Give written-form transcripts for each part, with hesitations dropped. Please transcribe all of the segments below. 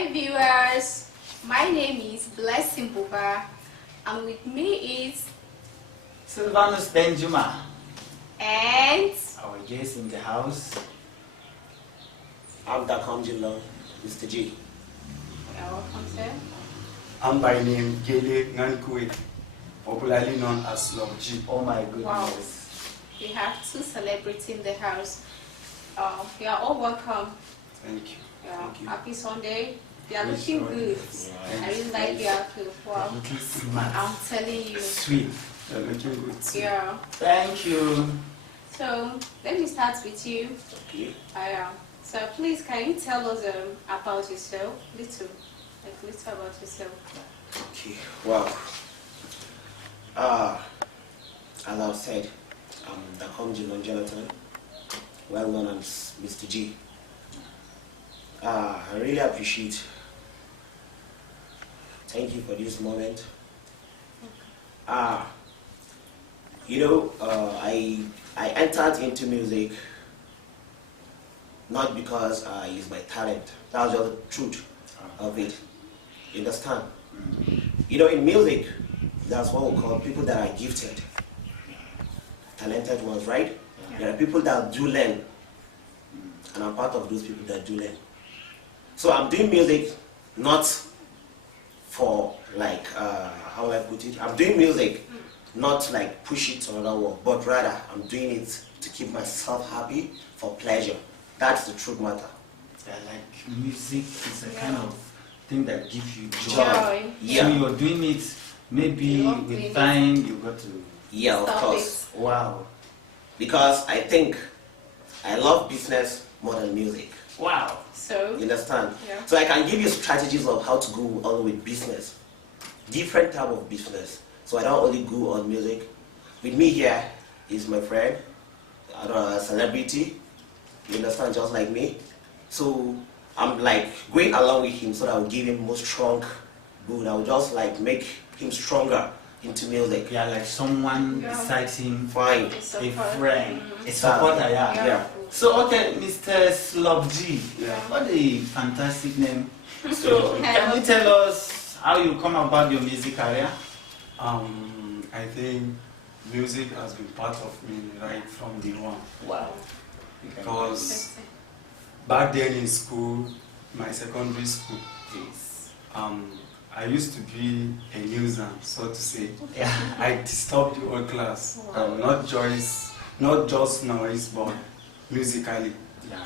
Hi viewers, my name is Blessing Buba, and with me is Sylvanus Benjuma and our guest in the house. I'm Dakamjilo, Mr. G. welcome sir. I'm by name Gele Ngankwe, popularly known as Lord G. Oh my goodness. Wow. We have two celebrities in the house. You are all welcome. Thank you. Thank you. Happy Sunday. You are Yes, looking Lord. good. Yeah. I really like your outfit. Wow. Looking smart. I'm telling you. Sweet. You're looking good too. Yeah. Thank you. So let me start with you. Okay. So please, can you tell us about yourself? Little about yourself. Okay. Wow. As I've said, I'm Dakamjilo Jonathan, well known as Mr. G. I really appreciate. Thank you for this moment. I entered into music not because it's my talent. That's just the truth of it. You understand? In music, that's what we call people that are gifted, talented ones, right? Yeah. There are people that do learn, and I'm part of those people that do learn. So I'm doing music not for how will I put it? I'm doing music not like push it to another world, but rather I'm doing it to keep myself happy for pleasure. That's the truth matter. Yeah, like music is a kind of thing that gives you joy. Joy. Yeah. So you're doing it maybe You love doing with it. time you got to. Yeah, of Stop course. Wow. Because I think I love business more than music. Wow. So You understand? Yeah. So I can give you strategies of how to go on with business. Different type of business. So I don't only go on music. With me here is my friend, a celebrity. You understand, just like me. So I'm like going along with him so that I will give him more strong good. I will just like make him stronger into music. Yeah, like someone Yeah. besides him, Fine. a support. friend, Mhm. a supporter. Yeah. Yeah. So okay, Mr. Slop G. Yeah. What a fantastic name. So can you tell us how you come about your music career? I think music has been part of me right from day one. Wow. Because back then in school, my secondary school, Yes. I used to be a nuisance, so to say. Yeah. I disturbed the whole class. Wow. Not just noise, but musically. Yeah.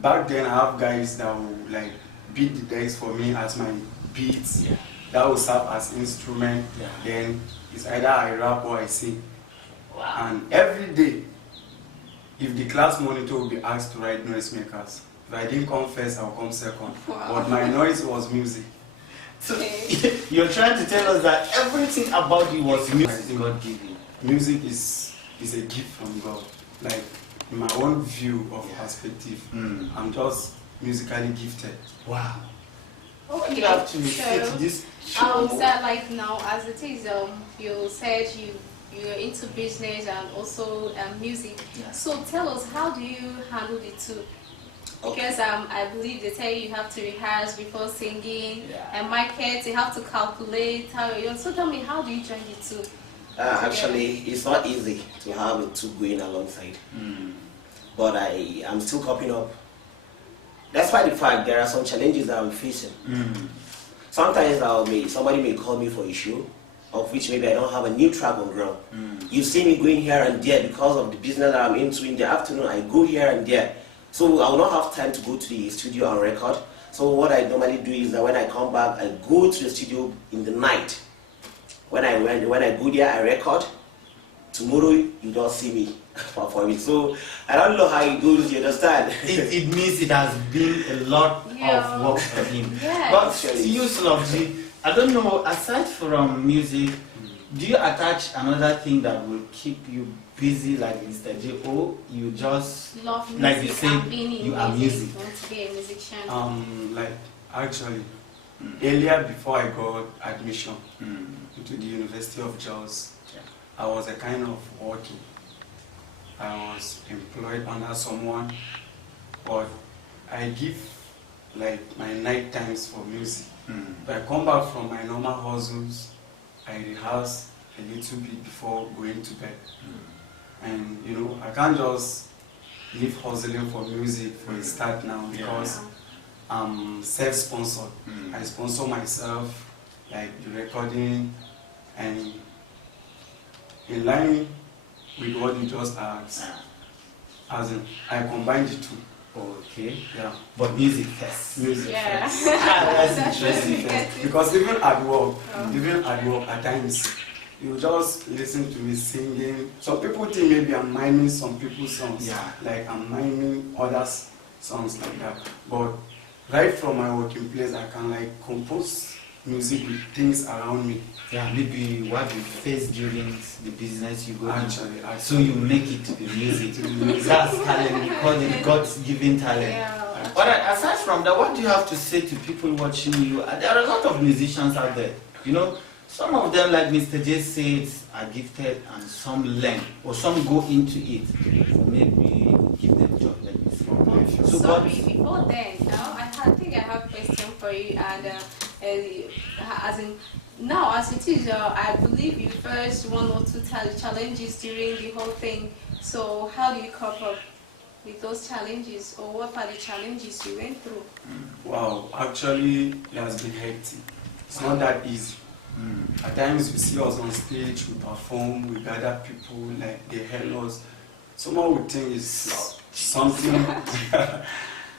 Back then, I have guys that will like beat the decks for me as my beats. Yeah. That will serve as instrument. Yeah. Then it's either I rap or I sing. Wow. And every day, if the class monitor will be asked to write noisemakers, if I didn't come first, I'll come second. Wow. But my noise was music. So Okay. you're trying to tell us that everything about you was music God given. Music is a gift from God. Like in my own view of perspective, I'm just musically gifted. Wow. Okay. You have to So, fit this show. so like now, as it is, you said you're into business and also music. Yeah. So tell us, how do you handle the two? Because I believe they tell you have to rehearse before singing, Yeah. and market you have to calculate how you. So tell me, how do you join the two? Actually, it's not easy to have the two going alongside. But I'm still coping up. Despite the fact there are some challenges that I'm facing. Sometimes somebody may call me for a show, of which maybe I don't have a new track on ground. You see me going here and there because of the business that I'm into in the afternoon. I go here and there. So I will not have time to go to the studio and record. So what I normally do is that when I come back, I go to the studio in the night. When I go there, I record. Tomorrow, you don't see me performing. So I don't know how it goes, you understand? It means it has been a lot Yeah. of work for him. Yeah. But to you, Slop G, I don't know, aside from music, do you attach another thing that will keep you busy like Mr. J? Or you just, Love music like you said, and being in you are music? You want to be a musician. Like actually, earlier before I got admission into the University of Jos, I was a kind of working. I was employed under someone, but I give like my night times for music. If I come back from my normal hustles, I rehearse a little bit before going to bed. And you know, I can't just leave hustling for music for a start now because I'm self-sponsored. I sponsor myself, like the recording, and in line with what you just asked, as in, I combine the two. Okay. Yeah. But music first. Music first. That's Music interesting. first. Because even at work, at times, you just listen to me singing. Some people think maybe I'm miming some people's songs. Yeah. Like I'm miming others' songs like that. But right from my working place, I can like compose music with things around me. Yeah, maybe what you face during the business you go Actually. so you make it to the music. That's talent, we call it God-given talent. Yeah. Alright, aside from that, what do you have to say to people watching you? There are a lot of musicians out there. You know, some of them, like Mr. J said, are gifted and some learn or some go into it. Maybe give them job like this. So Sorry, before then, I think I have a question for you, and as in now as it is, I believe you faced one or two challenges during the whole thing. So how do you cope up with those challenges, or what are the challenges you went through? Wow, actually, it has been hectic. It's not that easy. At times we see us on stage, we perform, we gather people, like they hail us. Someone would think it's something,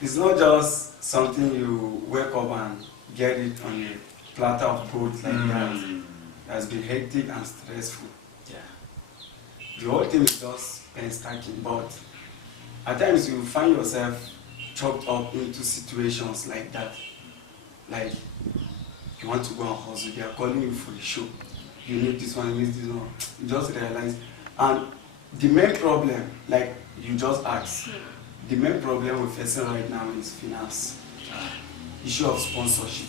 it's not just something you wake up and get it on a platter of gold like that. It has been hectic and stressful. Yeah. The whole thing is just pen stacking, but at times you find yourself choked up into situations like that. Like, you want to go and hustle, they are calling you for the show. You need this one, you need this one. You just realize. And the main problem, like you just asked, the main problem we're facing right now is finance. Issue of sponsorship.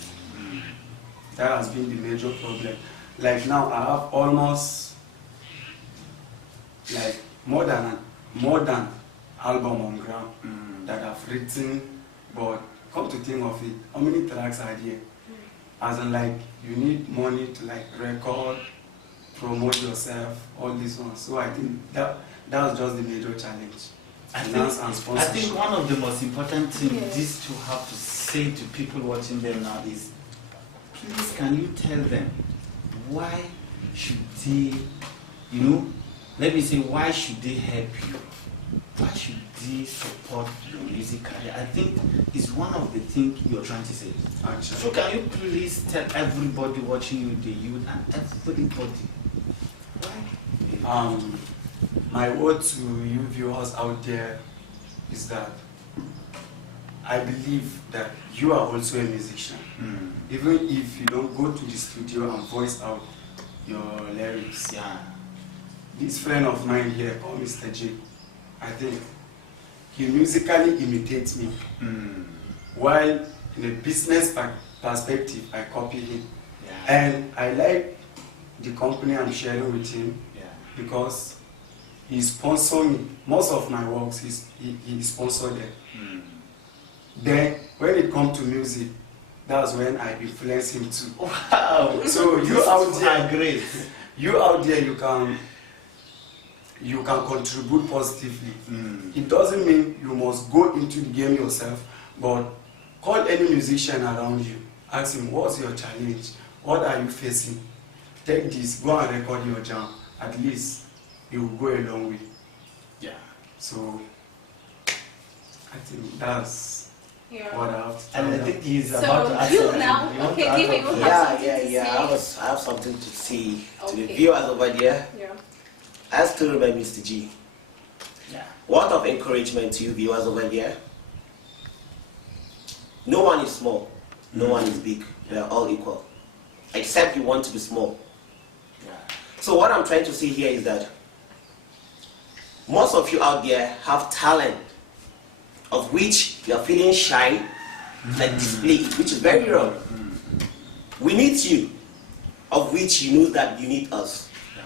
That has been the major problem. Like now I have almost like more than album on ground that I've written, but come to think of it, how many tracks are there? As in, like, you need money to like record, promote yourself, all these ones. So I think that's just the major challenge. I Finance and sponsorship. think one of the most important things Yes. these two have to say to people watching them now is, please can you tell them why should they, you know, let me say, why should they help you? Why should they support your music career? I think it's one of the things you're trying to say. Actually. So can you please tell everybody watching you, the youth and everybody, why? My word to you viewers out there is that I believe that you are also a musician. Even if you don't go to the studio and voice out your lyrics. Yeah. This friend of mine here called Mr. J, I think he musically imitates me. While in a business perspective, I copy him. Yeah. And I like the company I'm sharing with him Yeah. because he sponsored me. Most of my works, he sponsored them. Then, when it comes to music, that's when I influence him too. Wow. So you out there, great. you out there, you can contribute positively. It doesn't mean you must go into the game yourself, but call any musician around you. Ask him, what's your challenge? What are you facing? Take this, go and record your jam. At least it will go a long way. Yeah. So I think that's Yeah. what I have to And I tell think them. he's So about to ask you something. now- You want okay, to ask give me something? one. I have something to say to the Okay. viewers over there. Yeah. I still remember Mr. G. Yeah. Word of encouragement to you viewers over there. No one is small, no one is big. We are all equal. Except you want to be small. Yeah. So what I'm trying to say here is that most of you out there have talent of which you are feeling shy, like display it, which is very wrong. We need you, of which you know that you need us. Yeah.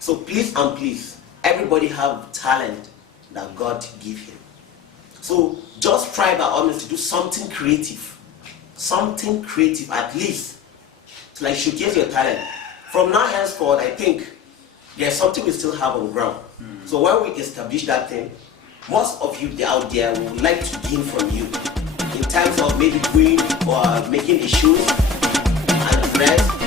So please and please, everybody have talent that God give him. So just try by all means to do something creative at least, to like showcase your talent. From now henceforth, I think there's something we still have on ground. So when we establish that thing, most of you out there would like to gain from you in terms of maybe doing or making the shoes and the dress.